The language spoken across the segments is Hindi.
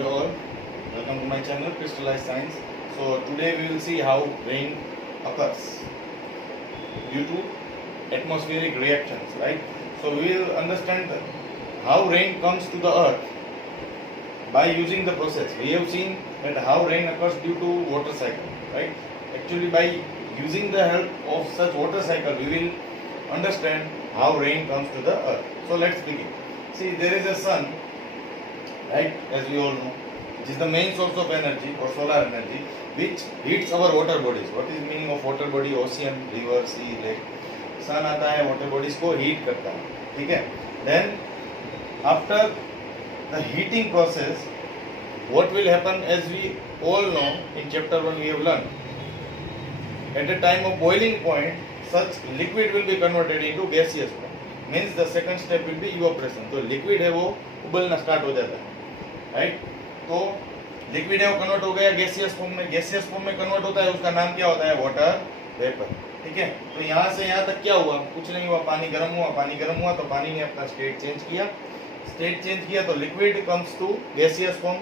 Hello all, welcome to my channel Crystallized Science. So today we will see how rain occurs due to atmospheric reactions, right? So we will understand how rain comes to the earth by using the process. We have seen that how rain occurs due to water cycle, right? Actually by using the help of such water cycle we will understand how rain comes to the earth. So let's begin. See, there is a sun, right, as we all know, which is the main source of energy or solar energy, which heats our water bodies. What is meaning of water body? Ocean, river, sea, lake. सन आता है water bodies को heat करता है, ठीक है. Then after the heating process, what will happen? As we all know, in chapter 1 we have learned, at the time of boiling point, such liquid will be converted into gaseous form. Means the second step will be evaporation. तो liquid है वो उबलना स्टार्ट हो जाता है, राइट. तो लिक्विड है वो कन्वर्ट हो गया गैसियस फॉर्म में. गैसियस फॉर्म में कन्वर्ट होता है, उसका नाम क्या होता है? वाटर वेपर, ठीक है. तो यहाँ से यहाँ तक क्या हुआ? कुछ नहीं हुआ. पानी गर्म हुआ, पानी गर्म हुआ तो पानी ने अपना स्टेट चेंज किया. स्टेट चेंज किया तो liquid comes to gaseous form,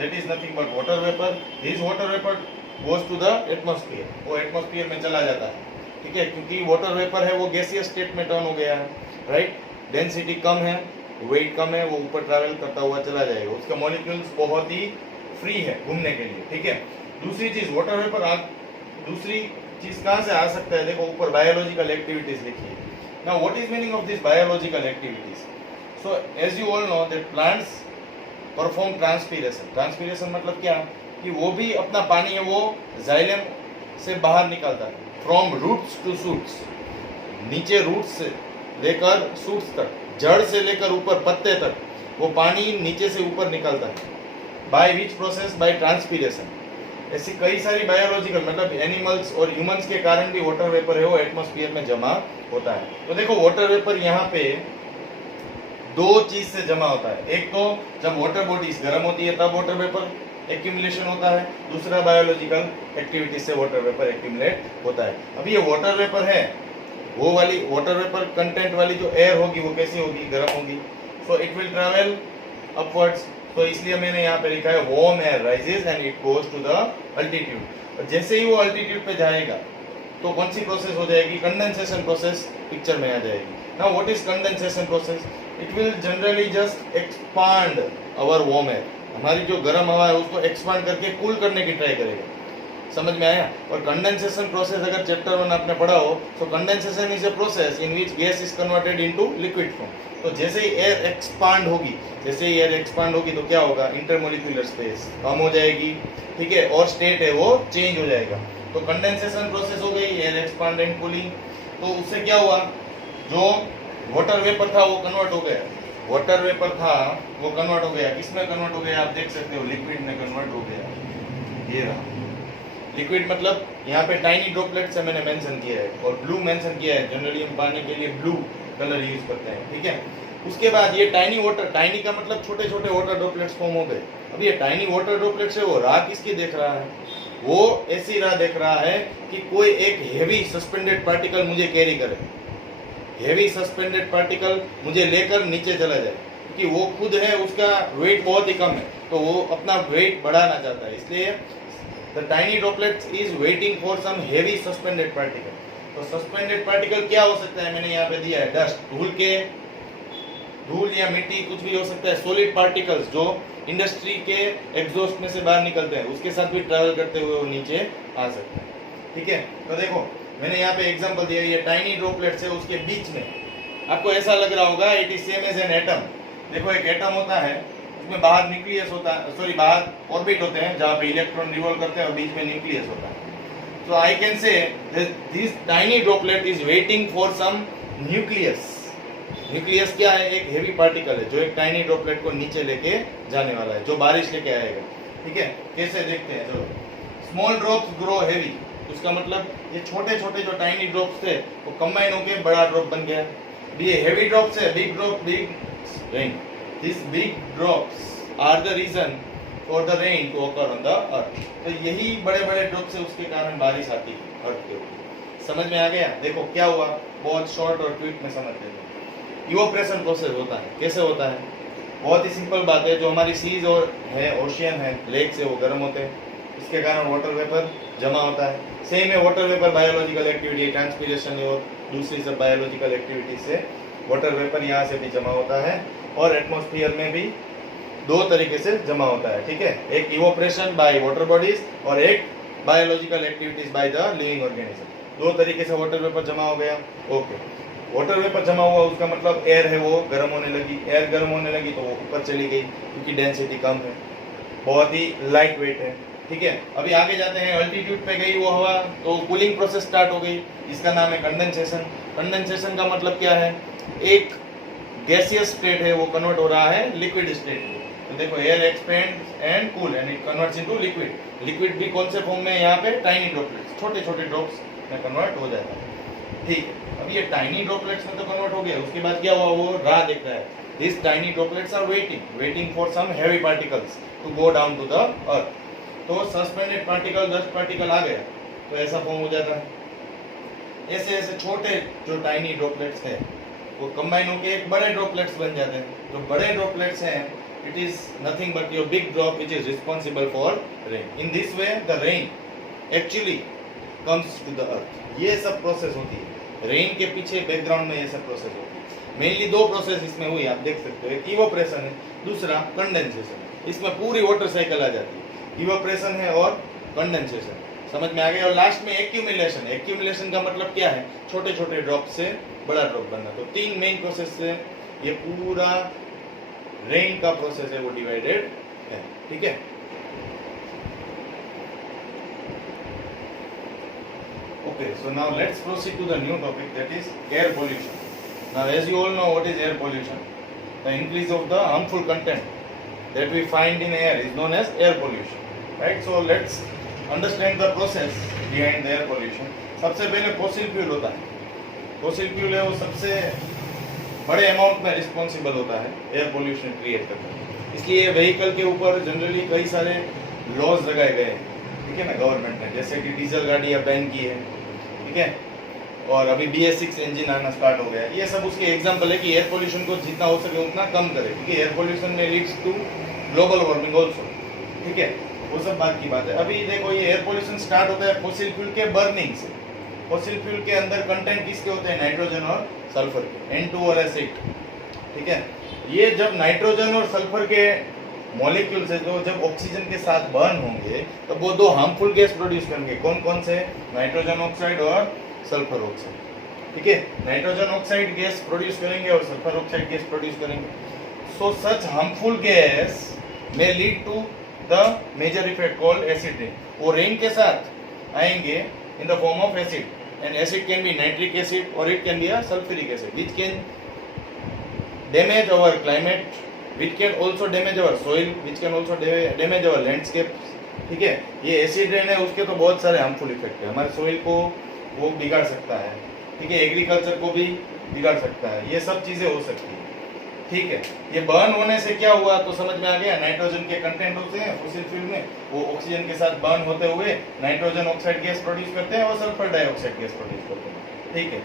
that is nothing but water vapour. This water vapour goes to the atmosphere, वो एटमॉस्फेयर में चला जाता है, ठीक है. क्योंकि वाटर वेपर है वो गैसियस स्टेट में टर्न हो गया है, राइट. डेंसिटी कम है, वेट कम है, वो ऊपर ट्रैवल करता हुआ चला जाएगा. उसके मॉलिक्यूल्स बहुत ही फ्री है घूमने के लिए, ठीक है. दूसरी चीज वाटर वेपर दूसरी चीज कहाँ से आ सकता है? देखो ऊपर बायोलॉजिकल एक्टिविटीज लिखी है. Now what is meaning of this biological activities? So as you all know that plants perform transpiration. Transpiration मतलब क्या? कि वो भी अपना पानी है वो जाइलम से बाहर निकालता है. फ्रॉम रूट्स टू शूट्स, नीचे रूट्स से लेकर शूट्स तक, जड़ से लेकर ऊपर पत्ते तक वो पानी नीचे से ऊपर निकलता है. By which process? By transpiration. ऐसी कई सारी बायोलॉजिकल मतलब एनिमल्स और ह्यूमंस के कारण भी वाटर वेपर है वो एटमॉस्फेयर में जमा होता है. तो देखो वाटर वेपर यहाँ पे दो चीज से जमा होता है. एक तो जब वाटर बॉडीज गर्म होती है तब वाटर वेपर एक्यूमुलेशन होता है. दूसरा बायोलॉजिकल एक्टिविटीज से वाटर वेपर एक्यूमुलेट होता है. अब ये वाटर वेपर है, वो वाली वाटर वेपर कंटेंट वाली जो एयर होगी वो कैसी होगी? गर्म होगी. So it will travel upwards. तो इसलिए मैंने यहाँ पे लिखा है warm air rises and it goes to the altitude. और जैसे ही वो अल्टीट्यूड पे जाएगा तो कौन सी प्रोसेस हो जाएगी? कंडेंसेशन प्रोसेस पिक्चर में आ जाएगी. Now what is condensation process? It will generally just expand our warm air. हमारी जो गर्म हवा है उसको एक्सपांड करके कूल करने की ट्राई करेगा. समझ में आया? और कंडेंसेशन प्रोसेस अगर चैप्टर 1 आपने पढ़ा हो तो condensation is a process in which gas is converted into liquid form. तो जैसे ही एयर एक्सपांड होगी, जैसे ही एयर एक्सपांड होगी तो क्या होगा? इंटरमोलिक्यूलर स्पेस कम हो जाएगी, ठीक है, और स्टेट है वो चेंज हो जाएगा. तो कंडेंसेशन प्रोसेस हो गई, एयर एक्सपांड एंड कूलिंग. तो उससे क्या हुआ? जो वाटर वेपर था वो कन्वर्ट हो गया. वाटर वेपर था वो कन्वर्ट हो गया. किसमें कन्वर्ट हो गया? आप देख सकते हो लिक्विड में कन्वर्ट हो गया. ये रहा लिक्विड. मतलब यहाँ पे टाइनी ड्रॉपलेट से मैंने मेंशन किया है और ब्लू मेंशन किया है. जनरली हम पानी के लिए ब्लू कलर यूज करते हैं, ठीक है. उसके बाद ये टाइनी वाटर, टाइनी का मतलब छोटे छोटे वाटर ड्रॉपलेट्स फॉर्म हो गए. अब ये टाइनी वाटर ड्रॉपलेट्स है वो राह किसकी देख रहा है? वो ऐसी राह देख रहा है कि कोई एक हेवी सस्पेंडेड पार्टिकल मुझे कैरी करे, हेवी सस्पेंडेड पार्टिकल मुझे लेकर नीचे चला जाए. क्योंकि वो खुद है उसका वेट बहुत ही कम है तो वो अपना वेट बढ़ाना चाहता है. इसलिए the tiny droplet is waiting for some heavy suspended particle. तो suspended particle क्या हो सकता है? मैंने यहाँ पे दिया है डस्ट, धूल या मिट्टी कुछ भी हो सकता है. सॉलिड पार्टिकल्स जो इंडस्ट्री के एग्जॉस्ट में से बाहर निकलते हैं उसके साथ भी ट्रैवल करते हुए वो नीचे आ सकते हैं, ठीक है. तो देखो मैंने यहाँ पे एग्जांपल दिया. ये टाइनी ड्रॉपलेट्स है, उसके बीच में आपको ऐसा लग रहा होगा it is same as an atom. देखो एक एटम होता है, उसमें बाहर न्यूक्लियस होता है, सॉरी बाहर ऑर्बिट होते हैं जहाँ पे इलेक्ट्रॉन रिवॉल्व करते हैं और बीच में न्यूक्लियस होता है. So I can say that this tiny droplet is waiting for some nucleus. Nucleus क्या है? एक हेवी पार्टिकल है जो एक टाइनी ड्रॉपलेट को नीचे लेके जाने वाला है, जो बारिश लेके आएगा, ठीक है. कैसे देखते हैं? चलो. Small drops grow heavy. उसका मतलब ये छोटे छोटे जो टाइनी ड्रॉप्स थे वो कंबाइन होके बड़ा ड्रॉप बन गया. ये हेवी ड्रॉप्स है, big drop, big rain. These big drops are the reason for the rain to occur on the earth. तो यही बड़े बड़े ड्रॉप से उसके कारण बारिश आती है अर्थ के ऊपर. समझ में आ गया? देखो क्या हुआ, बहुत शॉर्ट और क्विक में समझ लेंगे. इवोपरेशन प्रोसेस होता है. कैसे होता है? बहुत ही सिंपल बात है, जो हमारी सीज और है, ओशियन है, लेक्स है, वो गर्म होते हैं, इसके कारण वाटर वेपर जमा होता है। सेम है water vapour biological activity, transpiration और दूसरी सब बायोलॉजिकल एक्टिविटी से वाटर वेपर यहाँ से भी जमा होता है और एटमॉस्फेयर में भी दो तरीके से जमा होता है, ठीक है। एक इवोपरेशन बाय वाटर बॉडीज और एक biological activities by the living organism. दो तरीके से वाटर वेपर जमा हो गया। ओके, वाटर वेपर जमा हुआ उसका मतलब एयर है वो गर्म होने लगी, एयर गर्म होने लगी तो वो ऊपर चली गई क्योंकि डेंसिटी कम है, बहुत ही लाइट वेट है, ठीक है। अभी आगे जाते हैं, अल्टीट्यूड पे गई वो हवा तो कूलिंग प्रोसेस स्टार्ट हो गई, इसका नाम है कंडेंसेशन। कंडेंसेशन का मतलब क्या है, एक गैसियस स्टेट है वो कन्वर्ट हो रहा है लिक्विड स्टेट में। तो देखो air expends and cool and it converts into liquid. Liquid भी कौन से फॉर्म में, यहाँ पे टाइनी ड्रॉपलेट्स, छोटे छोटे ड्रॉप्स में कन्वर्ट हो जाता है, ठीक है। अब ये टाइनी ड्रॉपलेट्स में तो कन्वर्ट हो गया, उसके बाद क्या हुआ, वो राह देख रहा है। This tiny droplets are waiting for some heavy particles to go down to the earth. तो सस्पेंडेड पार्टिकल, डस्ट पार्टिकल आ गया तो ऐसा फॉर्म हो जाता है। ऐसे ऐसे छोटे जो टाइनी ड्रॉपलेट्स हैं वो कंबाइन होकर एक बड़े ड्रॉपलेट्स बन जाते हैं। जो बड़े ड्रॉपलेट्स हैं, it is nothing but your big drop which is responsible for rain. In this way the rain actually comes to the earth. ये सब प्रोसेस होती है, रेन के पीछे बैकग्राउंड में ये सब प्रोसेस होती है। मेनली दो प्रोसेस इसमें हुई, आप देख सकते हो, एक इवोपरेशन है, दूसरा कंडेंसेशन। इसमें पूरी वाटर साइकिल आ जाती है, इवोपरेशन है और कंडेंसेशन, समझ में आ गया। और लास्ट में एक्यूमुलेशन। एक्यूमुलेशन का मतलब क्या है, छोटे छोटे ड्रॉप से बड़ा ड्रॉप बनना। तो तीन मेन प्रोसेस से ये पूरा रेन का प्रोसेस है वो डिवाइडेड है, ठीक है। Okay, so now let's proceed to the new topic, that is air pollution. Now as you all know what is air pollution, the increase of the harmful content that we find in air is known as air pollution, right? So let's understand the process behind the air pollution. सबसे पहले फॉसिल फ्यूल होता है, फॉसिल फ्यूल है वो सबसे बड़े अमाउंट में रिस्पॉन्सिबल होता है एयर पोल्यूशन क्रिएट करने में। इसलिए व्हीकल के ऊपर जनरली कई सारे लॉज लगाए गए हैं, ठीक है ना, गवर्नमेंट ने, जैसे कि डीजल गाड़ियाँ बैन की है, ठीक है, और अभी BS6 इंजन आना स्टार्ट हो गया है। ये सब उसके एग्जांपल है कि एयर पोल्यूशन को जितना हो सके उतना कम करें, क्योंकि एयर पोल्यूशन में leads to global warming also, ठीक है, वो सब बात की बात है। अभी देखो ये एयर पोल्यूशन स्टार्ट होता है फॉसिल फ्यूल के बर्निंग से। फॉसिल फ्यूल के अंदर कंटेंट किसके होते हैं, नाइट्रोजन और सल्फर के, N2 और S8, ठीक है। ये जब नाइट्रोजन और सल्फर के मॉलिक्यूल्स है जो जब ऑक्सीजन के साथ बर्न होंगे तो वो दो हार्मफुल गैस प्रोड्यूस करेंगे। कौन कौन से, नाइट्रोजन ऑक्साइड और सल्फर ऑक्साइड, ठीक है। नाइट्रोजन ऑक्साइड गैस प्रोड्यूस करेंगे और सल्फर ऑक्साइड गैस प्रोड्यूस करेंगे। So such harmful gas may lead to the major effect called acid rain. वो रेन के साथ आएंगे in the form of acid, and acid can be nitric acid or it can be a sulfuric acid, which can damage our climate, which can also damage our soil, which can also damage our landscape, ठीक है। ये एसिड रेन है, उसके तो बहुत सारे हार्मफुल इफेक्ट है, हमारे सोइल को वो बिगाड़ सकता है, ठीक है, एग्रीकल्चर को भी बिगाड़ सकता है, ये सब चीजें हो सकती है, ठीक है। ये बर्न होने से क्या हुआ तो समझ में आ गया, नाइट्रोजन के कंटेंट होते हैं फॉसिल फ्यूल में, वो ऑक्सीजन के साथ बर्न होते हुए नाइट्रोजन ऑक्साइड गैस प्रोड्यूस करते हैं और सल्फर डाइऑक्साइड गैस प्रोड्यूस करते हैं, ठीक है।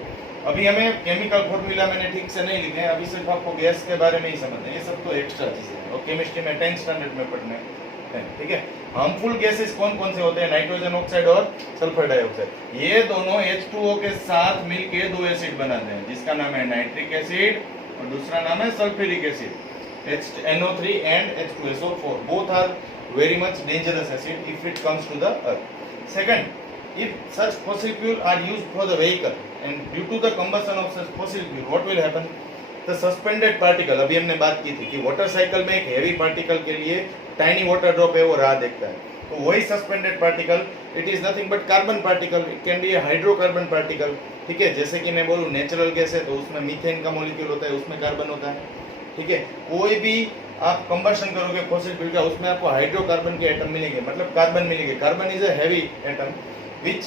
अभी हमें केमिकल फॉर्मूला मैंने ठीक से नहीं लिखे हैं, अभी सिर्फ आपको गैस के बारे में ही समझना है, ये सब तो एक्स्ट्रा चीजें हैं और केमिस्ट्री में 10th स्टैंडर्ड में पढ़ने हैं, ठीक है। हार्मफुल गैसेस कौन कौन से होते हैं, नाइट्रोजन ऑक्साइड और सल्फर डाइऑक्साइड। ये दोनों H2O के साथ मिलके दो एसिड बनाते हैं, जिसका नाम है नाइट्रिक एसिड और दूसरा नाम है sulphuric acid, NO3 and H2SO4. Both are very much dangerous acid if it comes to the earth. Second, if such fossil fuel are used for the vehicle and due to the combustion of such fossil fuel, what will happen? The suspended particle, अभी हमने बात की थी कि वाटर साइकिल में एक हेवी पार्टिकल के लिए टाइनी वाटर ड्रॉप है वो राह देखता है, तो वही suspended particle it is nothing but carbon particle, it can be hydrocarbon particle, ठीक है। जैसे कि मैं बोलूँ नेचुरल गैस है तो उसमें मीथेन का मॉलिक्यूल होता है, उसमें कार्बन होता है, ठीक है। कोई भी आप कंबशन करोगे फॉसिल फ्यूल का, उसमें आपको हाइड्रोकार्बन के एटम मिलेंगे, मतलब कार्बन मिलेंगे। Carbon is a heavy atom which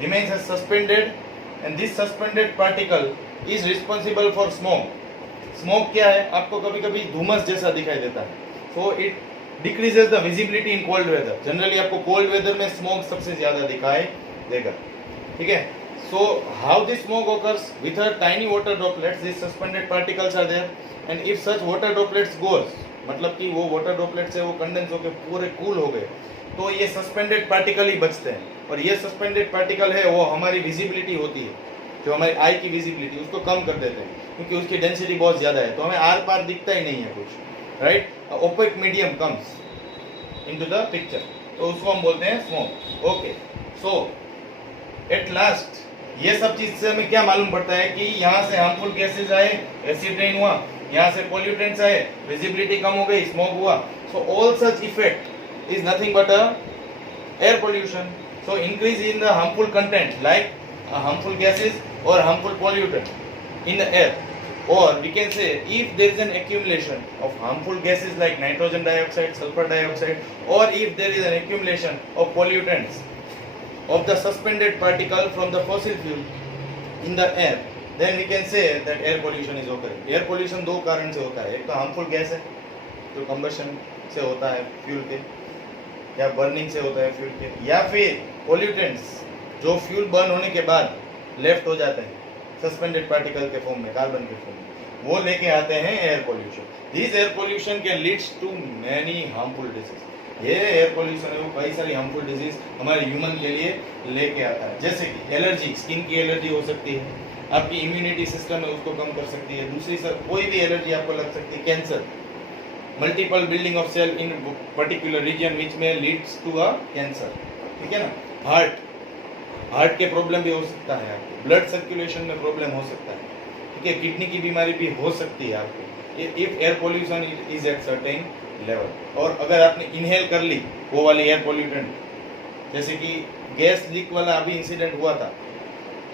remains as suspended and this suspended particle is responsible for smoke. Smoke क्या है, आपको कभी कभी धुमस जैसा दिखाई देता है, so it decreases the visibility in cold weather. Generally आपको कोल्ड वेदर में स्मोक सबसे ज्यादा दिखाई देगा, ठीक है। So how this smoke occurs with a tiny water droplets, these suspended particles are there, and if such water droplets goes, मतलब कि वो वाटर ड्रॉपलेट्स है वो कंडेंस होकर पूरे कूल हो गए, तो ये सस्पेंडेड पार्टिकल ही बचते हैं। और ये सस्पेंडेड पार्टिकल है वो हमारी विजिबिलिटी होती है, जो हमारी आई की विजिबिलिटी उसको कम कर देते हैं, क्योंकि उसकी डेंसिटी बहुत ज़्यादा है, तो हमें आर पार दिखता ही नहीं है कुछ, right. Opaque medium comes into the picture, तो उसको हम बोलते हैं smoke. Okay, so at last ये सब चीज से हमें क्या मालूम पड़ता है कि यहाँ से हार्मफुल गैसेज आए, एसिड रेन हुआ, यहाँ से पॉल्यूटेंट्स आए, विजिबिलिटी कम हो गई, स्मोक हुआ। So all such effect is nothing but a air pollution. So increase in the harmful content like harmful gases or harmful pollutant in the air, or we can say if there is an accumulation of harmful gases like nitrogen dioxide, sulfur dioxide, or if there is an accumulation of pollutants of the suspended particle from the fossil fuel in the air, then we can say that air pollution is occurring. Air pollution दो कारण से होता है, एक तो harmful gas है जो combustion से होता है फ्यूल के, या बर्निंग से होता है फ्यूल के, या फिर पोल्यूटेंट्स जो फ्यूल बर्न होने के बाद लेफ्ट हो जाते हैं सस्पेंडेड पार्टिकल के फॉर्म में, कार्बन के फॉर्म में, वो लेके आते हैं air pollution. This air pollution can leads to many harmful disease. ये एयर पोल्यूशन है वो कई सारी हार्मफुल डिजीज हमारे ह्यूमन के लिए लेके आता है, जैसे कि एलर्जी, स्किन की एलर्जी हो सकती है, आपकी इम्यूनिटी सिस्टम है उसको कम कर सकती है, दूसरी कोई भी एलर्जी आपको लग सकती है, cancer, multiple building of cell in particular region which में लीड्स टू अ कैंसर, ठीक है ना। हार्ट के प्रॉब्लम भी हो सकता है आपको, ब्लड सर्कुलेशन में प्रॉब्लम हो सकता है, ठीक है, किडनी की बीमारी भी हो सकती है आपको if air pollution is at certain level. और अगर आपने इनहेल कर ली वो वाली एयर पोल्यूटेंट, जैसे कि गैस लीक वाला अभी इंसिडेंट हुआ था,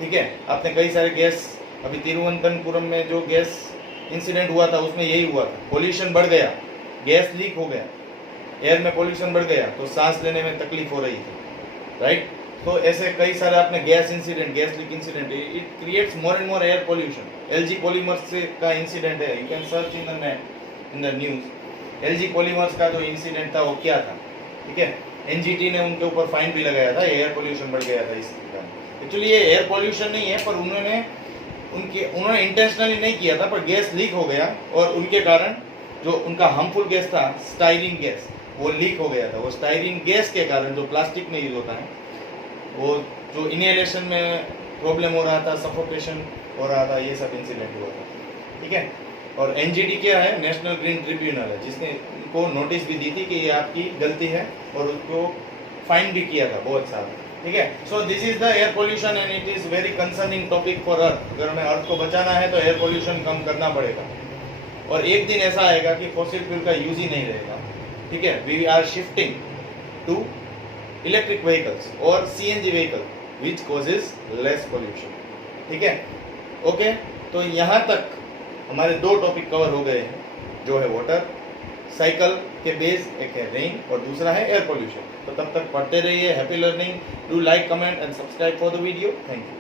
ठीक है, आपने कई सारे गैस, अभी तिरुवनंतपुरम में जो गैस इंसिडेंट हुआ था उसमें यही हुआ था, पोल्यूशन बढ़ गया, गैस लीक हो गया, एयर में पोल्यूशन बढ़ गया तो सांस लेने में तकलीफ हो रही थी, राइट। तो ऐसे कई सारे आपने gas incident, gas leak incident, it creates more and more air pollution. LG polymers से का इंसिडेंट है, you can search in the net in the news, LG polymers का जो इंसिडेंट था वो क्या था, ठीक है, एनजीटी ने उनके ऊपर फाइन भी लगाया था, एयर पोल्यूशन बढ़ गया था इस कारण। एक्चुअली ये एयर पोल्यूशन नहीं है, पर उन्होंने इंटेंशनली नहीं किया था, पर गैस लीक हो गया और उनके कारण जो उनका हार्मफुल गैस था स्टाइरिन गैस वो लीक हो गया था। वो स्टाइरिन गैस के कारण जो प्लास्टिक में यूज होता है, वो जो इनहेलेशन में प्रॉब्लम हो रहा था, सफोकेशन हो रहा था, ये सब इंसिडेंट हुआ था, ठीक है। और एनजीटी क्या है, नेशनल ग्रीन ट्रिब्यूनल है, जिसने उनको नोटिस भी दी थी कि ये आपकी गलती है और उसको फाइन भी किया था बहुत सारा, ठीक है। So this is the air pollution and it is very concerning topic for earth. अगर हमें अर्थ को बचाना है तो एयर पोल्यूशन कम करना पड़ेगा, और एक दिन ऐसा आएगा कि फॉसिल फ्यूल का यूज ही नहीं रहेगा, ठीक है। We are shifting to electric vehicles और CNG vehicle which causes less pollution, ठीक है। ओके, तो यहाँ तक हमारे दो टॉपिक कवर हो गए हैं, जो है वाटर साइकिल के बेस, एक है रेन और दूसरा है एयर पोल्यूशन। तो तब तक पढ़ते रहिए, happy learning, do like, comment and subscribe for the video, thank you.